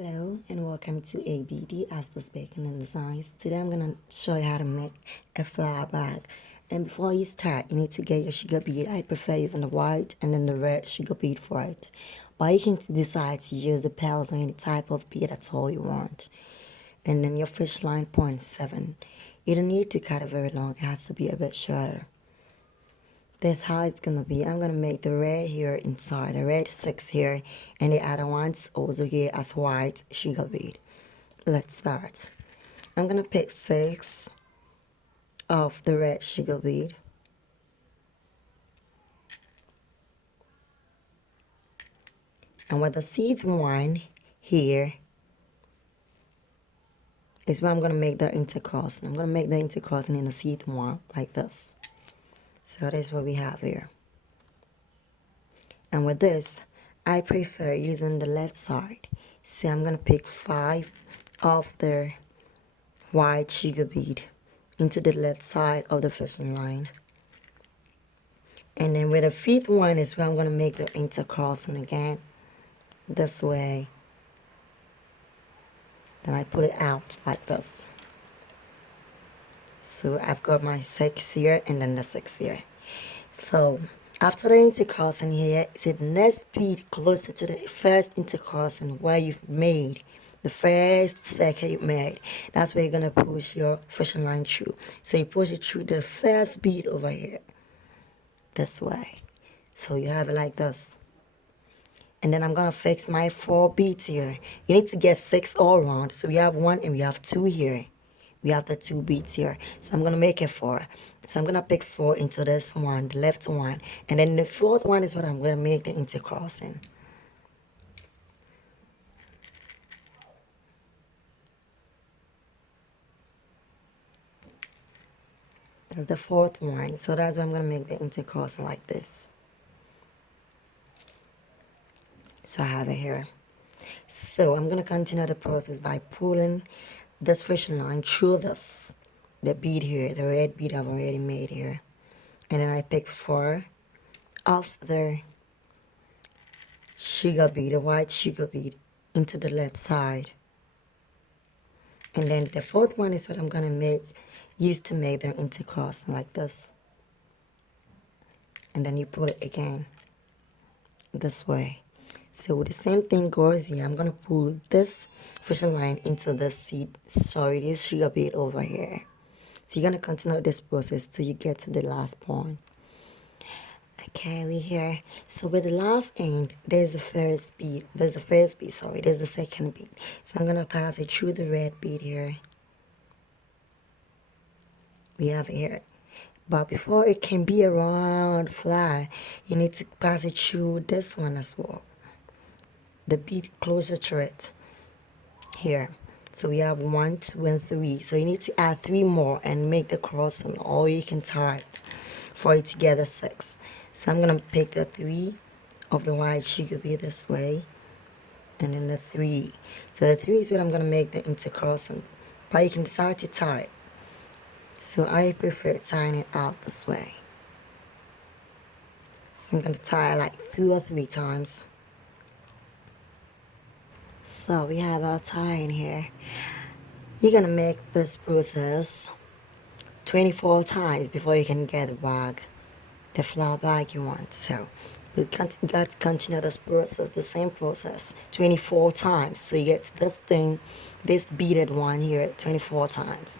Hello and welcome to ABD as the Bacon and Designs. Today I'm going to show you how to make a flower bag. And before you start, you need to get your sugar bead. I prefer using the white and then the red sugar bead for it. But you can decide to use the pearls or any type of bead, that's all you want. And then your fish line 0.7. You don't need to cut it very long, it has to be a bit shorter. That's how it's gonna be. I'm gonna make the red here inside, the red 6 here, and the other ones also here as white sugar bead. Let's start. I'm gonna pick 6 of the red sugar bead. And with the seed one here is where I'm gonna make the intercrossing. I'm gonna make the intercrossing in the seed one like this. So that's what we have here. And with this, I prefer using the left side. So I'm going to pick 5 of the white sugar bead into the left side of the fishing line. And then with the 5th one is where I'm going to make the intercrossing again. This way. Then I put it out like this. So I've got my 6 here and then the 6 here. So after the intercrossing here, is the next bead closer to the first intercrossing where you've made the first circle you made. That's where you're gonna push your fishing line through. So you push it through the first bead over here, this way. So you have it like this. And then I'm gonna fix my 4 beads here. You need to get 6 all around. So we have 1 and we have 2 here. We have the 2 beads here. So I'm going to make it 4. So I'm going to pick 4 into this one, the left one. And then the 4th one is what I'm going to make the intercrossing. That's the 4th one. So that's where I'm going to make the intercrossing like this. So I have it here. So I'm going to continue the process by pulling this fishing line through this, the bead here, the red bead I've already made here. And then I pick 4 of the sugar bead, the white sugar bead, into the left side. And then the 4th one is what I'm going to use to make them intercrossing like this. And then you pull it again this way. So the same thing goes here. I'm going to pull this fishing line into this this sugar bead over here. So you're going to continue this process till you get to the last point. Okay, we're here. So with the last end, there's the first bead. There's the second bead. So I'm going to pass it through the red bead here. We have it here. But before it can be a round flower, you need to pass it through this one as well. The bead closer to it here. So we have 1, 2, and 3. So you need to add 3 more and make the crossing, or you can tie it for it to get a 6. So I'm gonna pick the 3 of the white sugar bead this way, and then the 3. So the 3 is what I'm gonna make the intercrossing, but you can decide to tie it. So I prefer tying it out this way. So I'm gonna tie it like 2 or 3 times. So we have our tying here. You're gonna make this process 24 times before you can get the bag, the flower bag you want. So we got to continue this process, the same process, 24 times. So you get this thing, this beaded one here 24 times.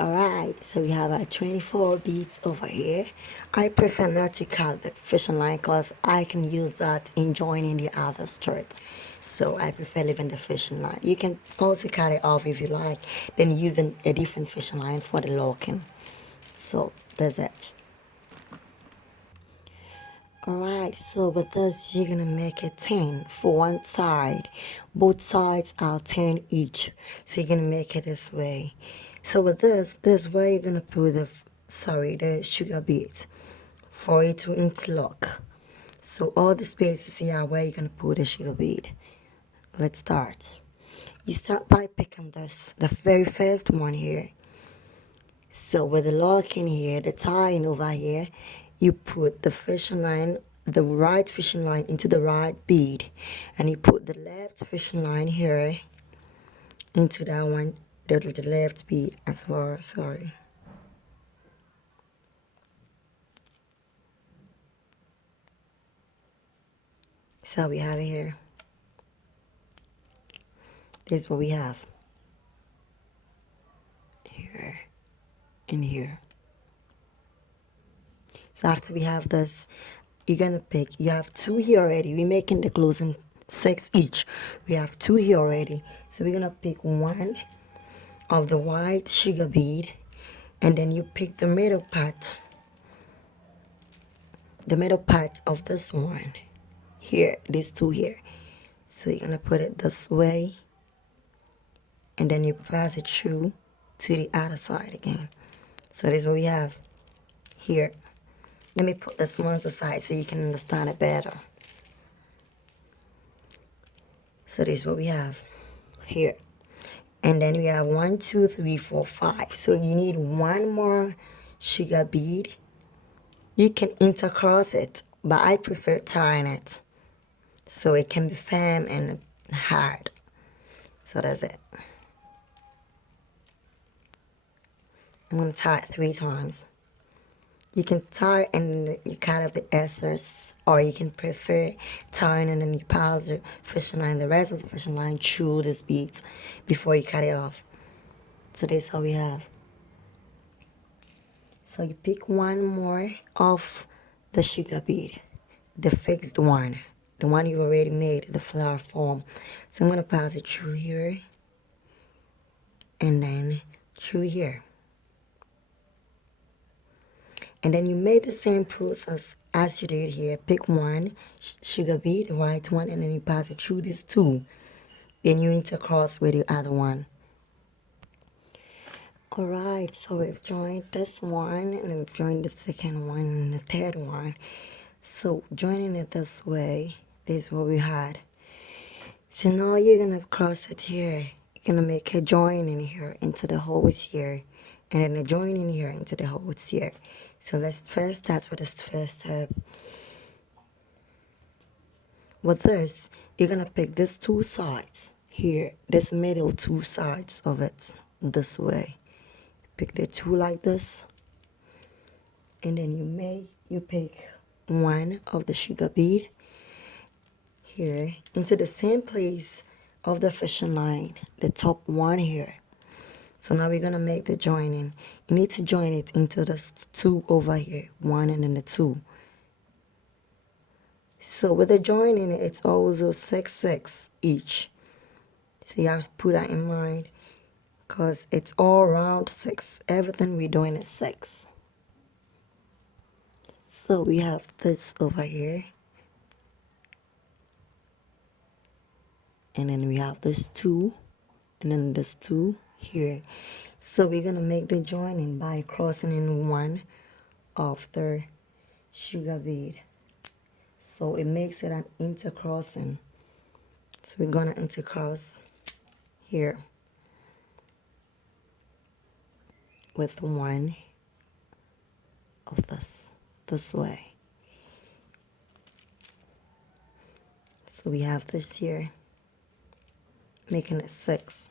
Alright, so we have our 24 beads over here. I prefer not to cut the fishing line because I can use that in joining the other skirt. So I prefer leaving the fishing line. You can also cut it off if you like, then using a different fishing line for the locking. So that's it. Alright, so with this you're gonna make it 10 for one side. Both sides are 10 each. So you're gonna make it this way. So with this where you're gonna put the sugar beads for it to interlock. So all the spaces here are where you're gonna put the sugar bead. Let's start. You start by picking the very first one here. So with the locking here, the tying over here, you put the fishing line the right fishing line into the right bead, and you put the left fishing line here into that one, the left bead as well. Sorry. So we have it here. This is what we have here and here. So after we have this, you're gonna pick, you have 2 here already. We're making the closing 6 each. We have 2 here already. So we're gonna pick one of the white sugar bead, and then you pick the middle part of this one here, these 2 here. So you're gonna put it this way, and then you pass it through to the other side again. So this is what we have here. Let me put this one aside so you can understand it better. So this is what we have here. And then we have 1, 2, 3, 4, 5. So you need one more sugar bead. You can intercross it, but I prefer tying it so it can be firm and hard. So that's it. I'm going to tie it 3 times. You can tie it and you cut off the excess, or you can prefer tying and then you pass the fishing line, the rest of the fishing line through these beads before you cut it off. So this is how we have. So you pick one more of the sugar bead, the fixed one, the one you already made, the flower form. So I'm going to pass it through here and then through here. And then you make the same process as you did here. Pick one sugar bead, the white one, and then you pass it through these 2. Then you intercross with the other one. Alright, so we've joined this one, and we've joined the second one and the third one. So joining it this way, this is what we had. So now you're going to cross it here. You're going to make a join in here into the holes here, and then a join in here into the holes here. So let's first start with this first step. With this, you're going to pick these 2 sides here, this middle 2 sides of it this way. Pick the 2 like this, and then you pick one of the sugar bead here into the same place of the fishing line, the top one here. So now we're going to make the joining. You need to join it into the 2 over here, 1 and then the 2. So with the joining, it's also 6, 6 each. So you have to put that in mind, because it's all around 6. Everything we're doing is 6. So we have this over here. And then we have this 2. And then this 2 here. So we're going to make the joining by crossing in one of the sugar bead. So it makes it an intercrossing. So we're going to intercross here with one of this way. So we have this here, making it 6.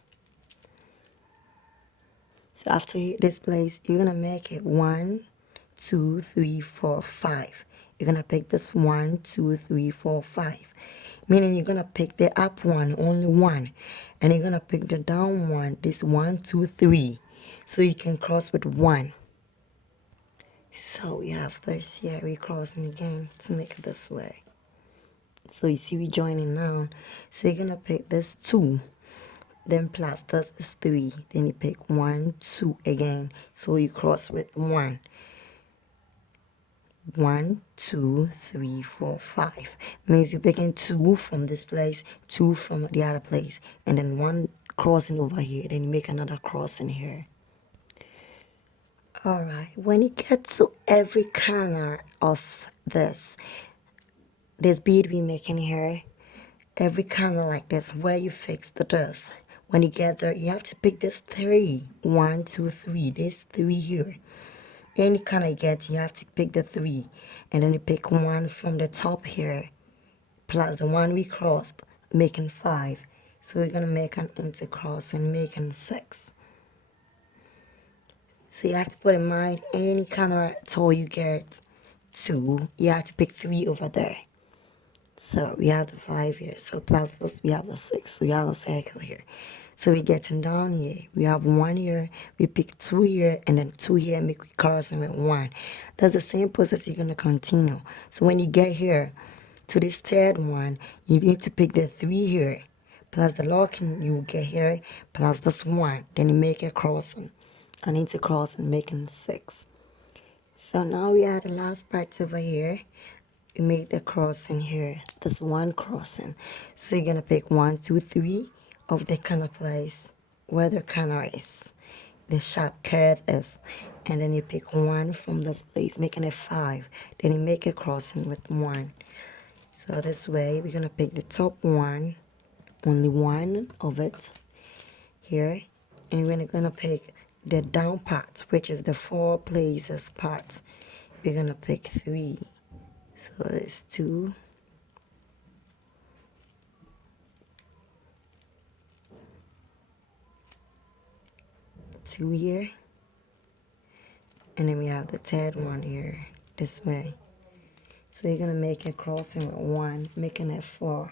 So after this place, you're gonna make it 1, 2, 3, 4, 5. You're gonna pick this 1, 2, 3, 4, 5. Meaning you're gonna pick the up one, only one, and you're gonna pick the down one, this 1, 2, 3. So you can cross with 1. So we have this here, we're crossing again to make it this way. So you see we joining now. So you're gonna pick this 2. Then plus this is 3. Then you pick 1, 2 again. So you cross with 1. 1, 2, 3, 4, 5. Means you're picking 2 from this place, 2 from the other place, and then 1 crossing over here. Then you make another crossing here. Alright, when you get to every corner of this bead we're making here, every corner like this, where you fix the dust. When you get there, you have to pick this 3. 1, 2, 3. This 3 here. any kind I get, you have to pick the 3, and then you pick 1 from the top here, plus the one we crossed, making 5. So we're gonna make an intercross and making 6. So you have to put in mind any kind of toy you get 2, you have to pick 3 over there. So we have the 5 here. So plus this, we have the 6. So we have a circle here. So we're getting down here. We have 1 here. We pick 2 here, and then 2 here, make we crossing with 1. That's the same process you're going to continue. So when you get here to this third one, you need to pick the 3 here, plus the locking you will get here, plus this 1. Then you make a crossing. I need to cross and making 6. So now we are the last part over here. We make the crossing here. This 1 crossing. So you're gonna pick 1, 2, 3 of the corner place where the corner is, the sharp curve is, and then you pick 1 from this place, making it 5. Then you make a crossing with 1. So this way we're gonna pick the top 1, only 1 of it here, and we're gonna pick the down part, which is the 4 places part. We're gonna pick 3. So there's 2, 2 here, and then we have the third one here this way. So you're gonna make a crossing with 1, making it 4,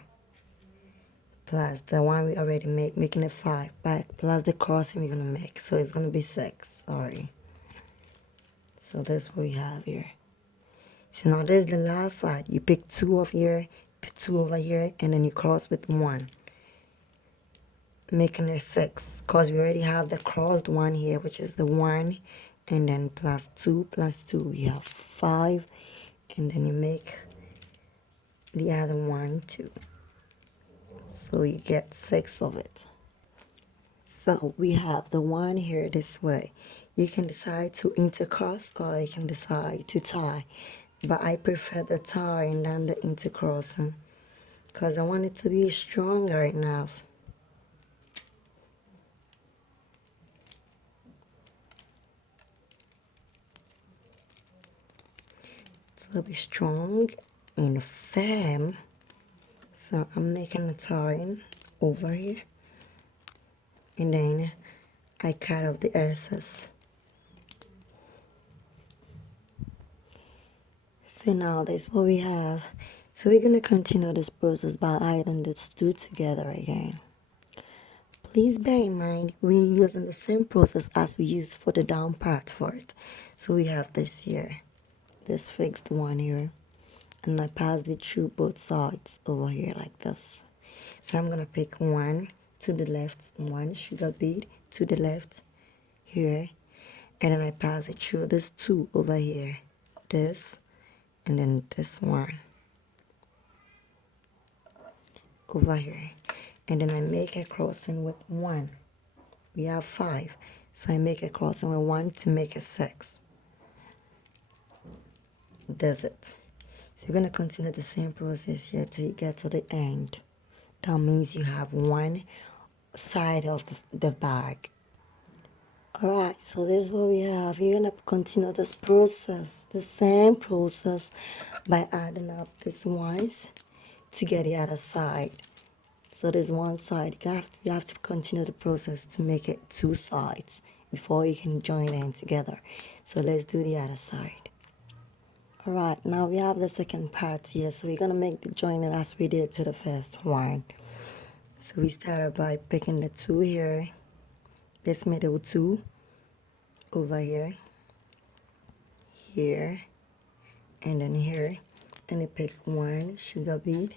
plus the one we already made, making it 5, back plus the crossing we're gonna make. So it's gonna be 6. Sorry. So that's what we have here. So now this is the last side. You pick 2 of here, pick 2 over here, and then you cross with 1, making it 6. Because we already have the crossed one here, which is the 1, and then plus 2, we have 5, and then you make the other one 2. So you get 6 of it. So we have the one here this way. You can decide to intercross or you can decide to tie. But I prefer the tying than the intercrossing because I want it to be stronger enough. To be strong and firm. So I'm making the tying over here. And then I cut off the excess. So now that's what we have. So we're going to continue this process by ironing these 2 together again. Please bear in mind we're using the same process as we used for the down part for it. So we have this here, this fixed one here, and I pass it through both sides over here like this. So I'm going to pick 1 to the left, 1 sugar bead to the left here, and then I pass it through this 2 over here, this, and then this 1 over here, and then I make a crossing with 1. We have 5, so I make a crossing with 1 to make a 6. That's it. So you're going to continue the same process here till you get to the end. That means you have 1 side of the bag. Alright, so this is what we have. You're going to continue this process, the same process, by adding up these ones to get the other side. So there's one side. You have to continue the process to make it 2 sides before you can join them together. So let's do the other side. Alright, now we have the second part here. So we're going to make the joining as we did to the first one. So we started by picking the 2 here, this middle 2 over here, here, and then here, and you pick 1 sugar bead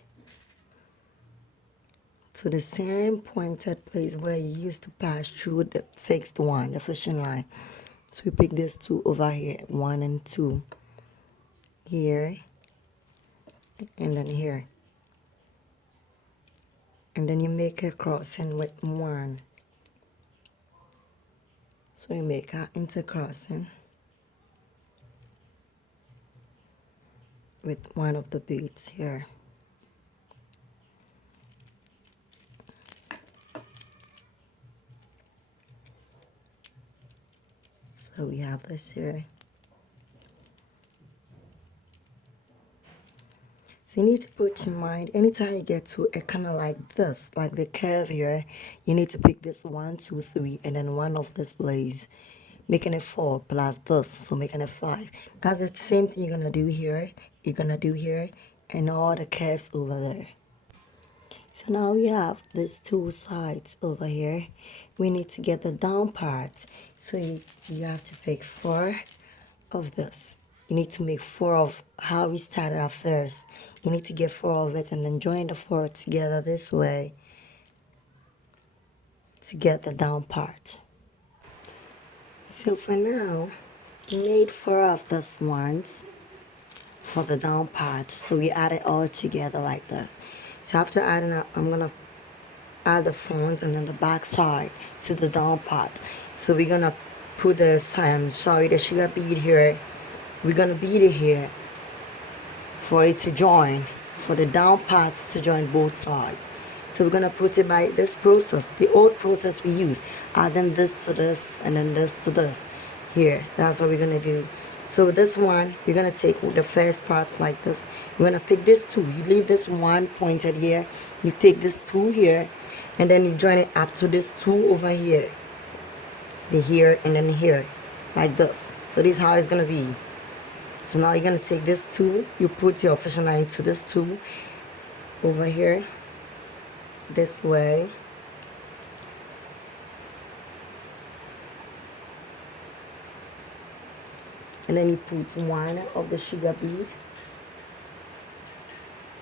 to the same pointed place where you used to pass through the fixed one, the fishing line. So we pick this 2 over here, 1 and 2, here, and then here. And then you make a crossing with 1. So you make an intercrossing with one of the beads here. So we have this here. So you need to put in mind, anytime you get to a kind of like this, like the curve here, you need to pick this 1, 2, 3, and then one of this place, making it 4 plus this, so making it 5. That's the same thing you're gonna do here, and all the curves over there. So now we have these two sides over here. We need to get the down part. So you have to pick 4 of this. You need to make 4 of how we started at first. You need to get 4 of it and then join the 4 together this way to get the down part. So for now, we made 4 of these ones for the down part. So we add it all together like this. So after adding up, I'm gonna add the front and then the back side to the down part. So we're gonna put the sugar bead here. We're gonna bead it here for it to join, for the down parts to join both sides. So we're gonna put it by this process, the old process we use, adding this to this and then this to this. Here, that's what we're gonna do. So with this one, you're gonna take the first part like this. You're gonna pick this 2. You leave this 1 pointed here. You take this 2 here, and then you join it up to this 2 over here. The here and then here, like this. So this is how it's gonna be. So now you're gonna take this 2. You put your fishing line to this 2 over here, this way. And then you put 1 of the sugar bead.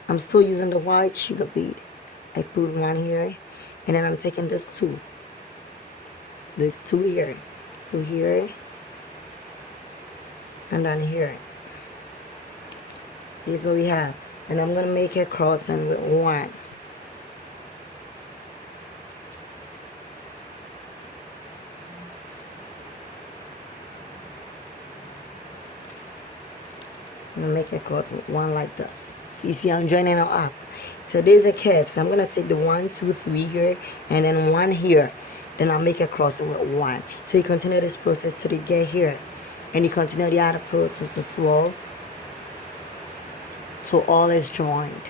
I'm still using the white sugar bead. I put 1 here, and then I'm taking this 2 here. So here, and then here. This is what we have. And I'm gonna make a crossing with 1. I'm gonna make a cross with 1 like this. So you see I'm joining it up. So there's a curve. So I'm gonna take the 1, 2, 3 here and then 1 here. Then I'll make a cross with 1. So you continue this process till you get here. And you continue the other process as well. So all is joined.